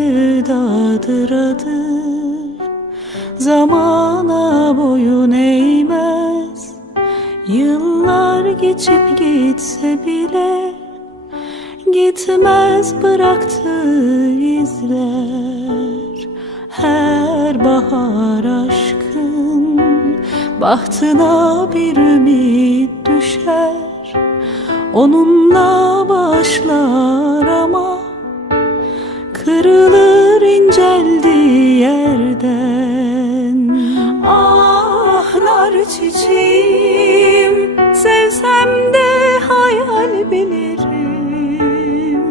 Sevdadır adı zaman Boyun eğmez. Yıllar geçip gitse bile Gitmez bıraktığı izler. Her bahar aşkın Bahtına bir ümit düşer. Onunla başlar ama Kırılır Nar çiçeğim. Sevsem de hayal bilirim.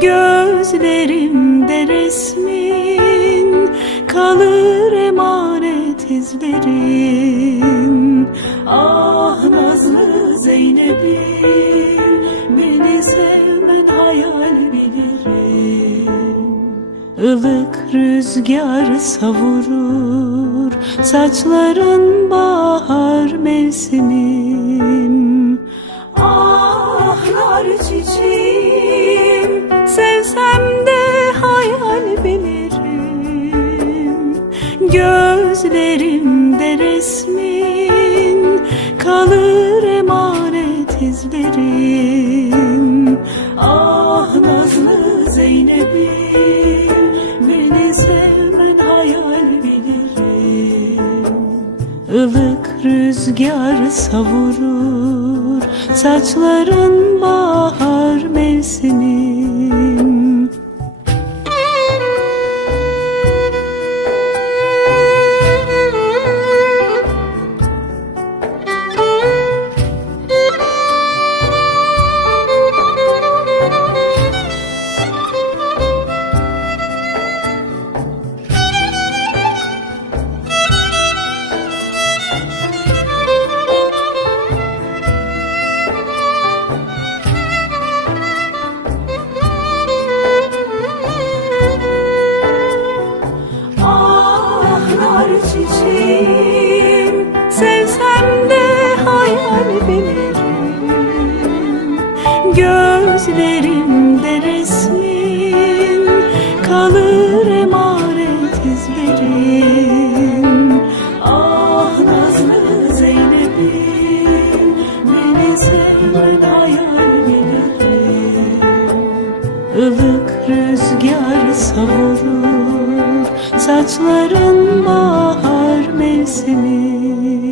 Gözlerimde resmin Kalır emanet izlerin Ah nazlı Zeynep'im Ilık rüzgar savurur Saçların bahar mevsimim. Ah nar çiçeğim Sevsem de hayal bilirim. Gözlerimde resmin Kalır emanet izlerin Ah nazlı Zeynep'im rüzgar savurur. Saçların bahar mevsimim çiçeğim Sevsem de hayal bilirim Gözlerimde resmin Kalır emanet izlerin Ah nazlı Zeynep'im Beni sevmen hayal bilirim Ilık rüzgar savurur saçların bahar mevsimi.